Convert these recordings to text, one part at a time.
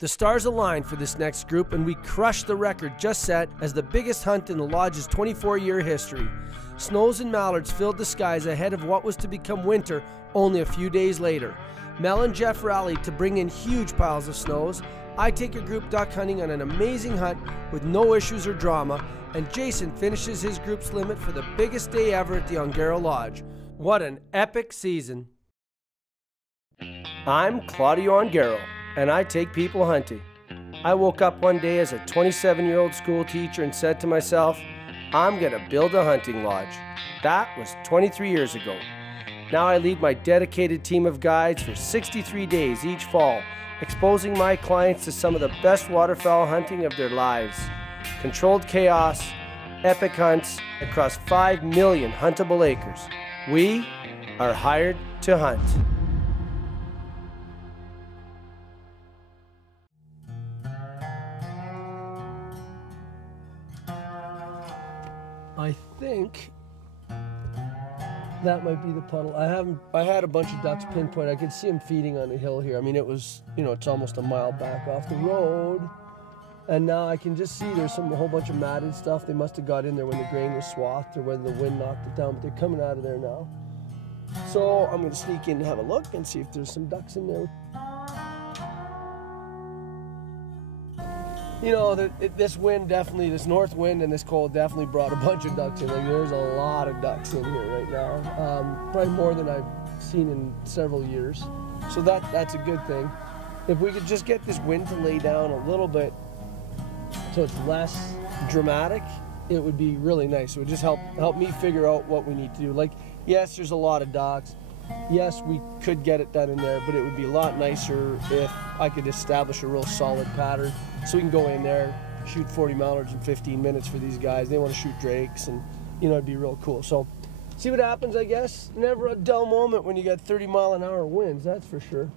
The stars aligned for this next group, and we crushed the record just set as the biggest hunt in the lodge's 24-year history. Snows and mallards filled the skies ahead of what was to become winter only a few days later. Mel and Jeff rallied to bring in huge piles of snows. I take your group duck hunting on an amazing hunt with no issues or drama, and Jason finishes his group's limit for the biggest day ever at the Ongaro Lodge. What an epic season. I'm Claudio Ongaro, and I take people hunting. I woke up one day as a 27-year-old school teacher and said to myself, I'm gonna build a hunting lodge. That was 23 years ago. Now I lead my dedicated team of guides for 63 days each fall, exposing my clients to some of the best waterfowl hunting of their lives. Controlled chaos, epic hunts across 5 million huntable acres. We are hired to hunt. I think that might be the puddle. I had a bunch of ducks pinpoint. I could see them feeding on the hill here. I mean, it was, it's almost a mile back off the road. And now I can just see there's a whole bunch of matted stuff. They must have got in there when the grain was swathed or when the wind knocked it down, but they're coming out of there now. So I'm gonna sneak in and have a look and see if there's some ducks in there. This wind definitely, this north wind and this cold definitely brought a bunch of ducks in. Like, there's a lot of ducks in here right now. Probably more than I've seen in several years. So that's a good thing. If we could just get this wind to lay down a little bit so it's less dramatic, it would be really nice. It would just help me figure out what we need to do. Like, yes, there's a lot of ducks. Yes, we could get it done in there, but it would be a lot nicer if I could establish a real solid pattern so we can go in there, shoot 40 mallards in 15 minutes for these guys. They want to shoot drakes, and it'd be real cool. So see what happens, I guess. Never a dull moment when you got 30-mile-an-hour winds, that's for sure.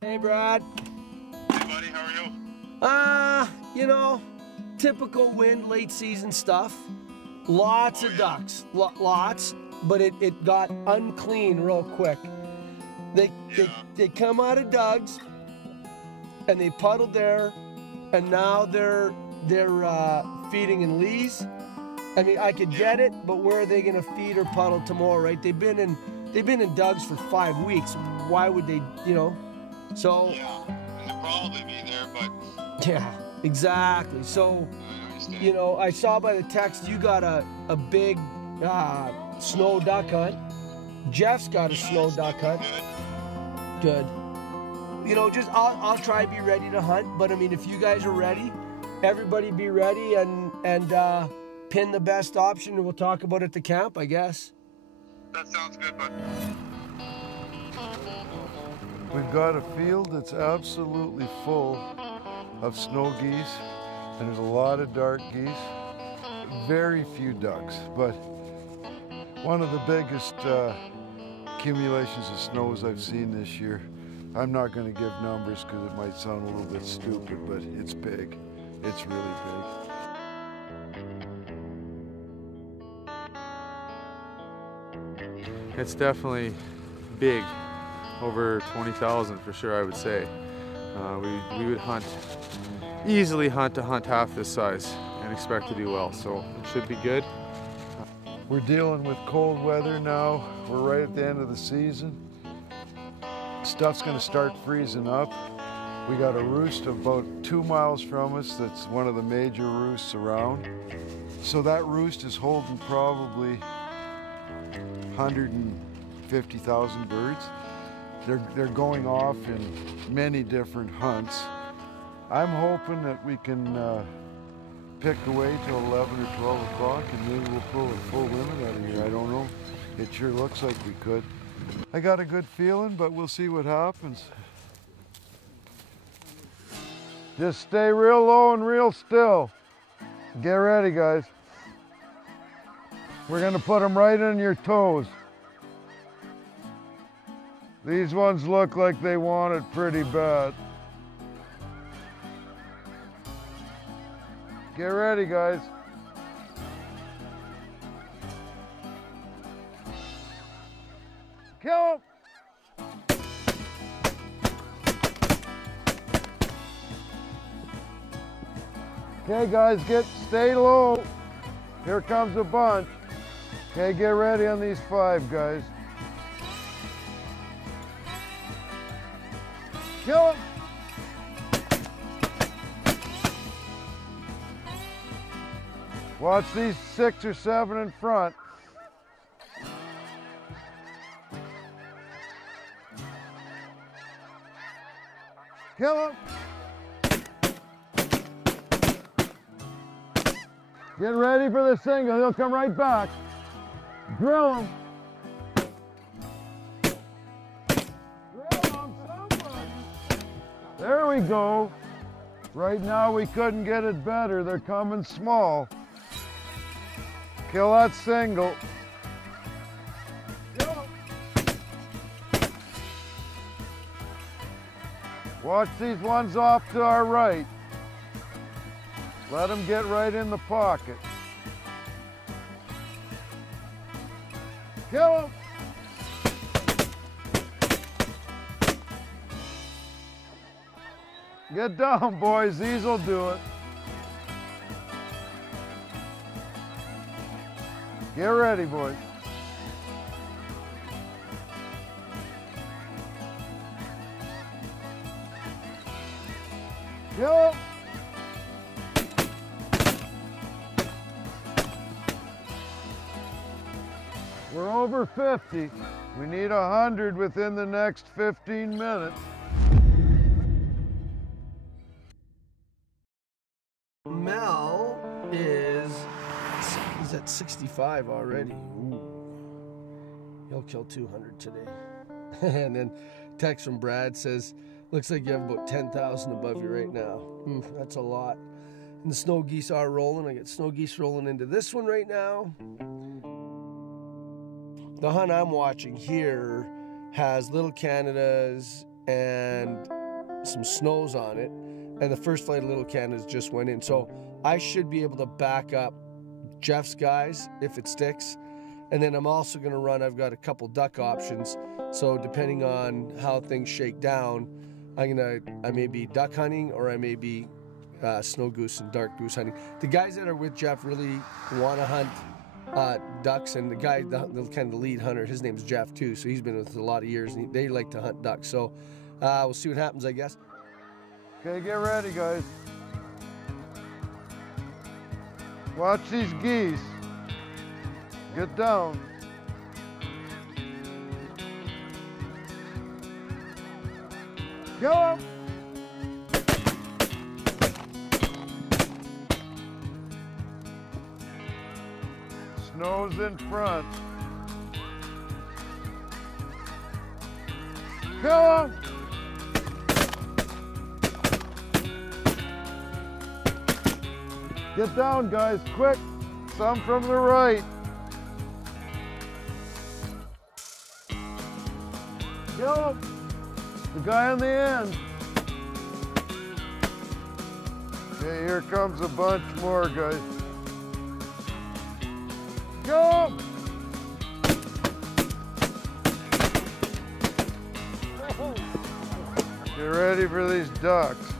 Hey, Brad. Hey, buddy, how are you? Typical wind, late season stuff. Lots of ducks, lots. But it got unclean real quick. They come out of Doug's and they puddled there, and now they're feeding in Lee's. I mean, I could get it, but where are they gonna feed or puddle tomorrow, right? They've been in Doug's for 5 weeks. Why would they, So yeah, and they'll probably be there, but yeah, exactly. So I saw by the text you got a big snow duck hunt. Jeff's got a snow duck hunt. Good. I'll try to be ready to hunt, but I mean, if you guys are ready, everybody be ready and pin the best option, and we'll talk about it at the camp, I guess. That sounds good, bud. We've got a field that's absolutely full of snow geese, and there's a lot of dark geese. Very few ducks, but one of the biggest accumulations of snows I've seen this year. I'm not going to give numbers because it might sound a little bit stupid, but it's big. It's really big. It's definitely big, over 20,000 for sure, I would say. We would easily hunt half this size and expect to do well, so it should be good. We're dealing with cold weather now. We're right at the end of the season. Stuff's gonna start freezing up. We got a roost about 2 miles from us that's one of the major roosts around. So that roost is holding probably 150,000 birds. They're going off in many different hunts. I'm hoping that we can pick away till 11 or 12 o'clock and maybe we'll pull a full limit out of here. I don't know. It sure looks like we could. I got a good feeling, but we'll see what happens. Just stay real low and real still. Get ready, guys. We're gonna put them right on your toes. These ones look like they want it pretty bad. Get ready, guys. Kill him! Okay, guys, stay low. Here comes a bunch. Okay, get ready on these 5, guys. Kill 'em. Watch these 6 or 7 in front. Kill 'em. Get ready for the single. He'll come right back. Drill him. Drill him, somebody. There we go. Right now we couldn't get it better. They're coming small. Kill that single. Kill him. Watch these ones off to our right. Let them get right in the pocket. Kill him. Get down, boys. These will do it. Get ready, boys. Kill him. We're over 50. We need 100 within the next 15 minutes. Mel he's at 65 already. Ooh. He'll kill 200 today. And then text from Brad says, looks like you have about 10,000 above you right now. That's a lot. And the snow geese are rolling. I got snow geese rolling into this one right now. The hunt I'm watching here has little Canadas and some snows on it. And the first flight of little Canadas just went in. So I should be able to back up Jeff's guys if it sticks. And then I'm also going to run, I've got a couple duck options. So depending on how things shake down, I may be duck hunting or I may be snow goose and dark goose hunting. The guys that are with Jeff really want to hunt ducks, and the guy, the kind of the lead hunter, his name's Jeff too, so he's been with us a lot of years, and they like to hunt ducks. So we'll see what happens, I guess. Okay, get ready, guys. Watch these geese. Get down. Kill 'em. Snow's in front. Kill 'em. Get down, guys, quick. Some from the right. Kill him. The guy on the end. Okay, here comes a bunch more, guys. Kill him. Get ready for these ducks.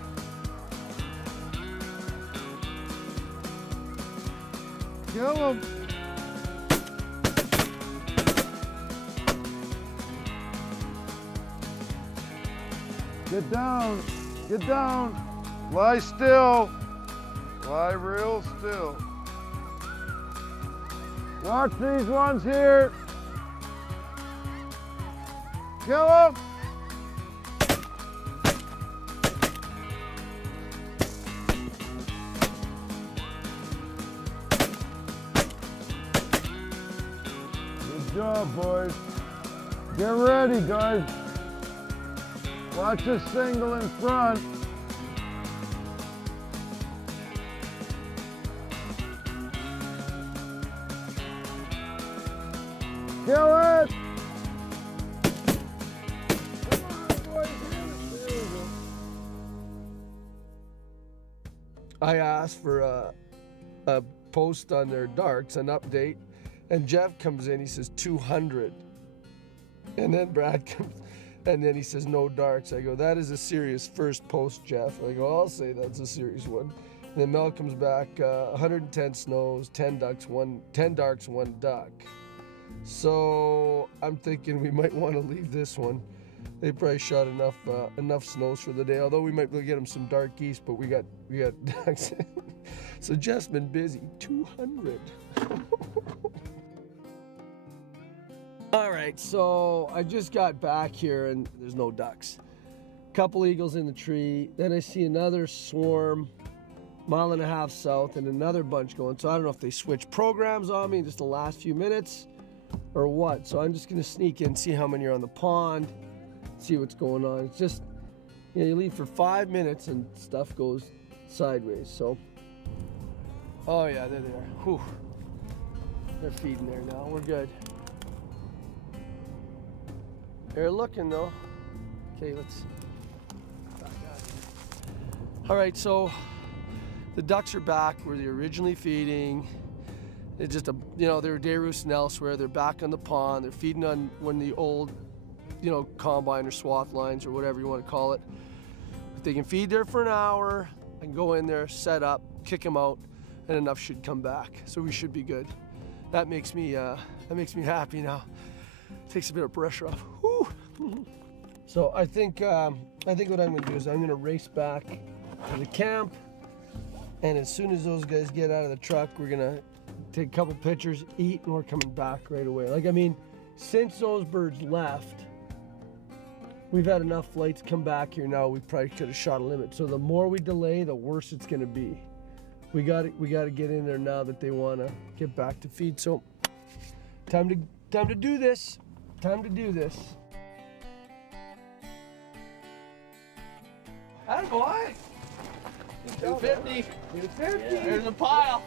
Kill him. Get down. Get down. Lie still. Lie real still. Watch these ones here. Kill them. Good job, boys. Get ready, guys. Watch this single in front. Kill it! Come on, boys. There you go. I asked for a post on their darks, an update, and Jeff comes in, he says 200. And then Brad comes, and then he says no darks. I go, that is a serious first post, Jeff. I go, I'll say that's a serious one. And then Mel comes back, 110 snows, 10 darks, 1 duck. So I'm thinking we might want to leave this one. They probably shot enough snows for the day. Although we might go get them some dark geese, but we got ducks. So Jeff's been busy. 200. All right, so I just got back here and there's no ducks. Couple eagles in the tree. Then I see another swarm, 1.5 miles south, and another bunch going. So I don't know if they switched programs on me in just the last few minutes or what. So I'm just gonna sneak in, see how many are on the pond, see what's going on. It's just, you know, you leave for 5 minutes and stuff goes sideways. So, oh yeah, they're there. Whew. They're feeding there now. We're good. They're looking though. Okay, let's. All right, so the ducks are back where they're originally feeding. It's just they were day roosting elsewhere. They're back on the pond. They're feeding on one of the old, combine or swath lines or whatever you want to call it. If they can feed there for an hour and go in there, set up, kick them out, and enough should come back. So we should be good. That makes me happy now. Takes a bit of pressure off. Whew. So I think what I'm gonna do is I'm gonna race back to the camp, and as soon as those guys get out of the truck, we're gonna take a couple pictures, eat, and we're coming back right away. Like, I mean, since those birds left, we've had enough flights come back here now. We probably could have shot a limit. So the more we delay, the worse it's gonna be. We got to get in there now that they want to get back to feed. So time to do this. Time to do this. Attaboy! 250. 250. There's a pile.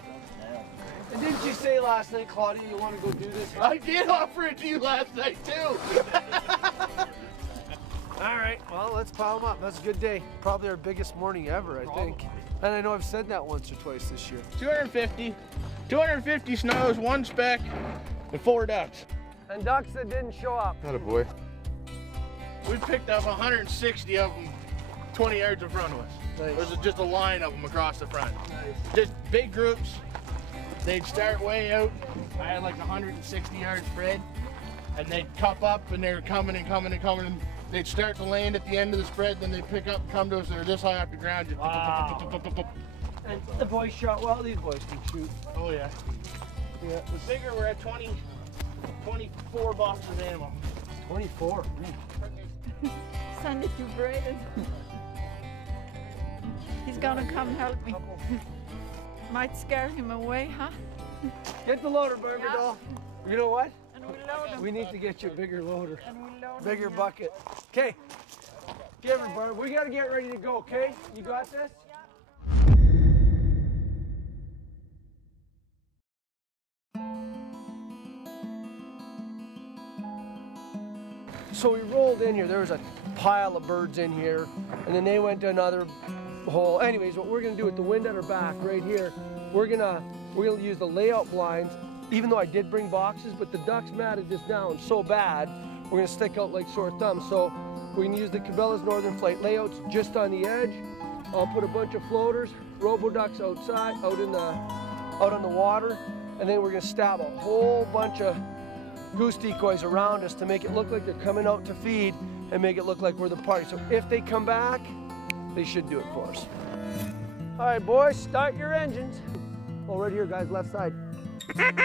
And didn't you say last night, Claudia, you want to go do this? I did offer it to you last night too. All right, well, let's pile them up. That's a good day. Probably our biggest morning ever, I think. And I know I've said that once or twice this year. 250 snows, 1 speck, and 4 ducks. And ducks that didn't show up. Attaboy. We picked up 160 of them 20 yards in front of us. Nice. There's just a line of them across the front. Nice. Just big groups. They'd start way out. I had like 160 yard spread, and they'd cup up, and they were coming and coming and coming. And they'd start to land at the end of the spread, then they'd pick up and come to us. They're this high off the ground. Just wow. And the boys shot well. These boys can shoot. Oh yeah. Yeah. The bigger we're at 24 boxes of ammo. 24. Send it to Braden. He's gonna come help me. Might scare him away, huh? Get the loader, Barbara doll. You know what? And we load him. We need to get you a bigger loader. And we load Bigger him, bucket. Okay. Give her, Barb. We gotta get ready to go, okay? You got this? So we rolled in here. There was a pile of birds in here, and then they went to another hole. Anyways, what we're gonna do with the wind at our back right here, we're gonna use the layout blinds. Even though I did bring boxes, but the ducks matted this down so bad, we're gonna stick out like sore thumbs. So we're gonna use the Cabela's Northern Flight layouts just on the edge. I'll put a bunch of floaters, robo ducks outside, out on the water, and then we're gonna stab a whole bunch of goose decoys around us to make it look like they're coming out to feed and make it look like we're the party. So if they come back, they should do it for us. All right, boys, start your engines. Oh, right here, guys, left side. Right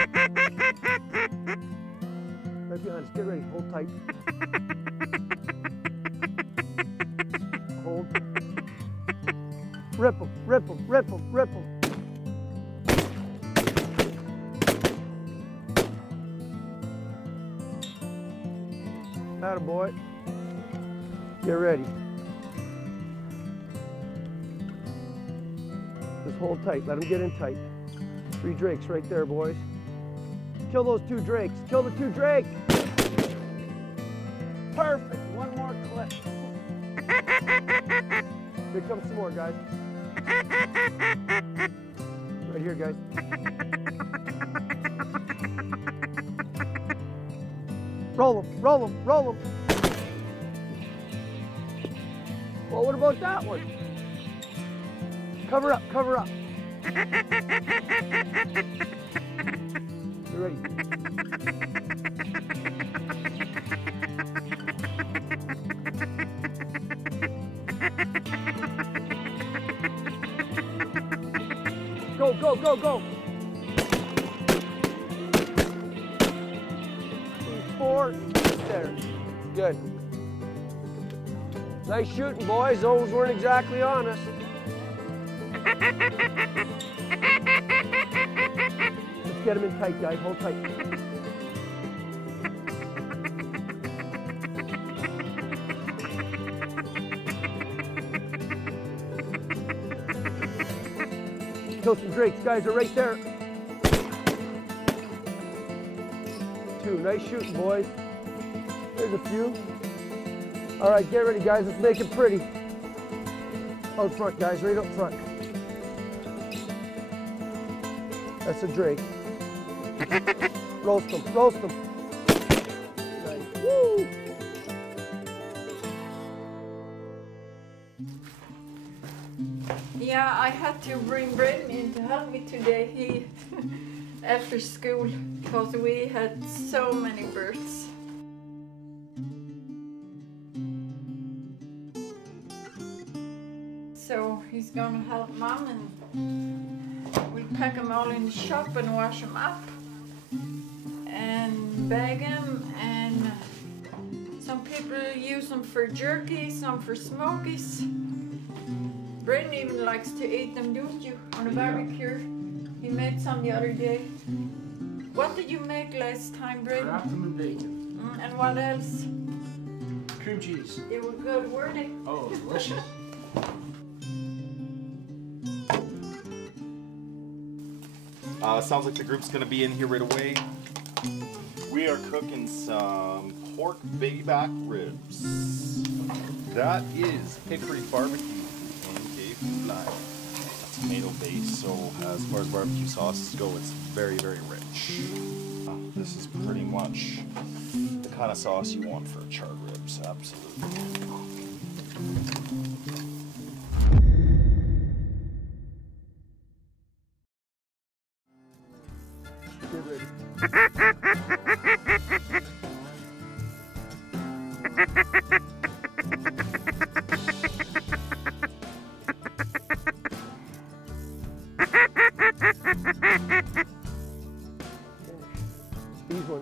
behind us, get ready, hold tight. Hold. Rip them, rip them, rip them, rip them. Attaboy. Get ready. Just hold tight, let them get in tight. 3 drakes right there, boys. Kill those 2 drakes. Kill the 2 drakes. Perfect. 1 more clip. Here comes some more, guys. Right here, guys. Roll them, roll them, roll them. Well, what about that one? Cover up, cover up. You ready? Go, go, go, go. 4, there. Good. Nice shooting, boys. Those weren't exactly on us. Let's get him in tight, guys. Hold tight. Kill some drakes, guys are right there. 2, nice shooting, boys. There's a few. All right, get ready, guys. Let's make it pretty. Out front, guys, right up front. That's a drake. Roast them, roast them. Nice. Woo! Yeah, I had to bring Brendan in to help me today. He after school because we had so many birds. So he's gonna help Mom and we'll pack them all in the shop and wash them up and bag them, and some people use them for jerky, some for smokies. Brendan even likes to eat them, don't you, on a barbecue? He made some the other day. What did you make last time, Brendan? Wrapped them in bacon. And what else? Cream cheese. They were good, weren't they? Oh, delicious. Sounds like the group's gonna be in here right away. We are cooking some pork baby back ribs. That is hickory barbecue and cave live. Tomato base, so as far as barbecue sauces go, it's very, very rich. This is pretty much the kind of sauce you want for charred ribs, absolutely. Get ready.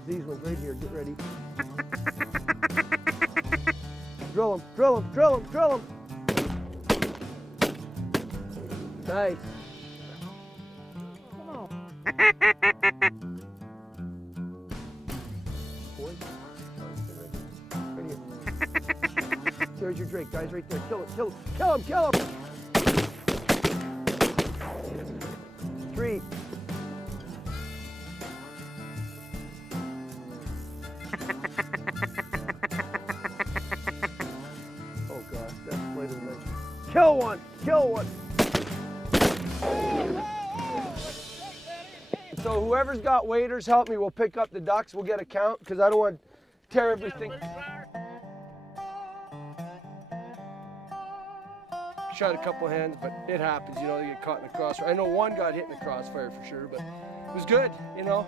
These ones right here, get ready. Drill them, drill them, drill them, drill them. Nice. There's your drake, guys, right there. Kill it, kill him, kill him, kill him! 3. Oh gosh, that's quite a nice. Kill one, kill one! So whoever's got waders, help me. We'll pick up the ducks. We'll get a count because I don't want to tear everything. Shot a couple hands, but it happens, you know, they get caught in the crossfire. I know one got hit in the crossfire for sure, but it was good, you know.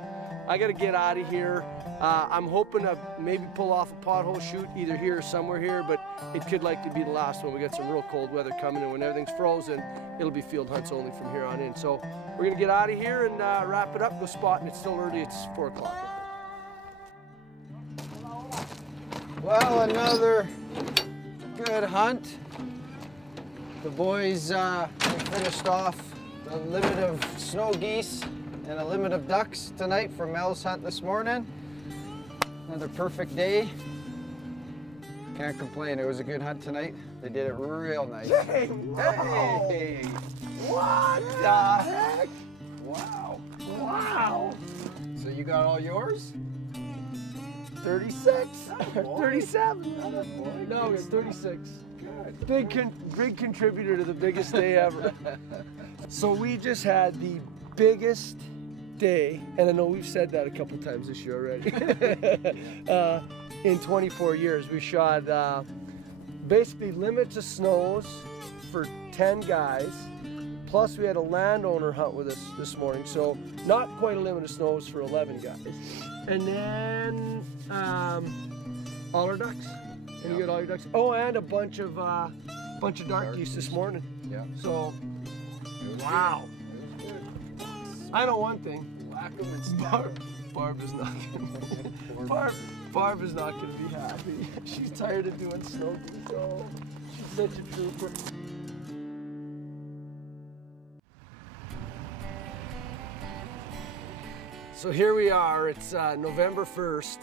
I got to get out of here. I'm hoping to maybe pull off a pothole shoot either here or somewhere here, but it could likely be the last one. We got some real cold weather coming, and when everything's frozen, it'll be field hunts only from here on in. So we're going to get out of here and wrap it up, go spotting. It's still early, it's 4 o'clock. Well, another good hunt. The boys finished off a limit of snow geese and a limit of ducks tonight for Mel's hunt this morning. Another perfect day. Can't complain, it was a good hunt tonight. They did it real nice. Hey, wow. Hey! What the heck? Wow. Wow. So you got all yours? 36, 37. No, it's 36. Big contributor to the biggest day ever. So we just had the biggest day, and I know we've said that a couple times this year already, in 24 years. We shot basically limits of snows for 10 guys, Plus we had a landowner hunt with us this morning, so not quite a limit of snows for 11 guys. And then all our ducks. And you got all your ducks. Oh, and a bunch of dark geese this morning. Yeah. So, wow. I know one thing. Barb is not gonna Barb is not gonna be happy. She's tired of doing snow geese. Oh, she's such a trooper. So here we are, it's November 1st.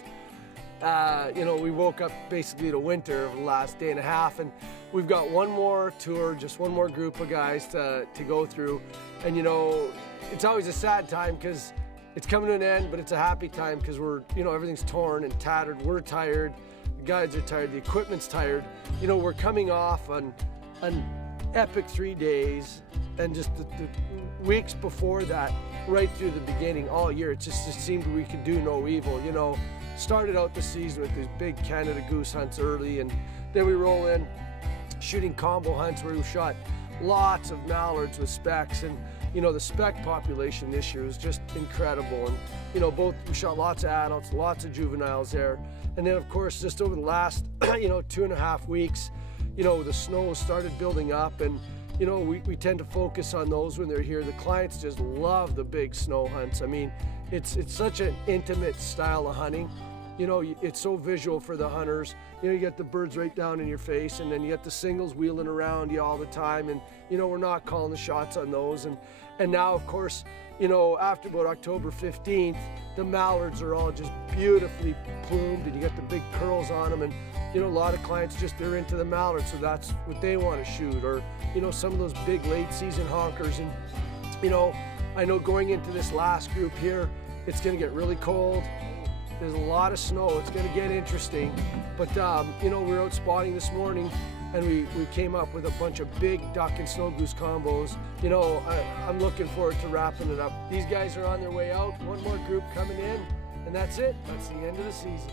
You know, we woke up basically to winter over the last day and a half, and we've got one more tour, just one more group of guys to go through. And you know, it's always a sad time because it's coming to an end, but it's a happy time because we're, you know, everything's torn and tattered. We're tired, the guys are tired, the equipment's tired. You know, we're coming off on an epic 3 days, and just the weeks before that, right through the beginning, all year, it seemed we could do no evil. You know, started out the season with these big Canada goose hunts early, and then we roll in shooting combo hunts where we shot lots of mallards with specks, and you know, the spec population this year is just incredible. And you know, we shot lots of adults, lots of juveniles there. And then of course, just over the last you know, 2.5 weeks, you know, the snow started building up, and you know, we tend to focus on those when they're here. The clients just love the big snow hunts. I mean, it's such an intimate style of hunting. You know, it's so visual for the hunters. You know, you get the birds right down in your face, and then you get the singles wheeling around you all the time, and you know, we're not calling the shots on those. And now, of course, you know, after about October 15th, the mallards are all just beautifully plumed, and you get the big curls on them, and you know, a lot of clients they're into the mallard, so that's what they want to shoot. Or you know, some of those big late season honkers. And you know, I know going into this last group here, it's going to get really cold. There's a lot of snow. It's going to get interesting. But you know, we were out spotting this morning, and we came up with a bunch of big duck and snow goose combos. You know, I'm looking forward to wrapping it up. These guys are on their way out. One more group coming in, and that's it. That's the end of the season.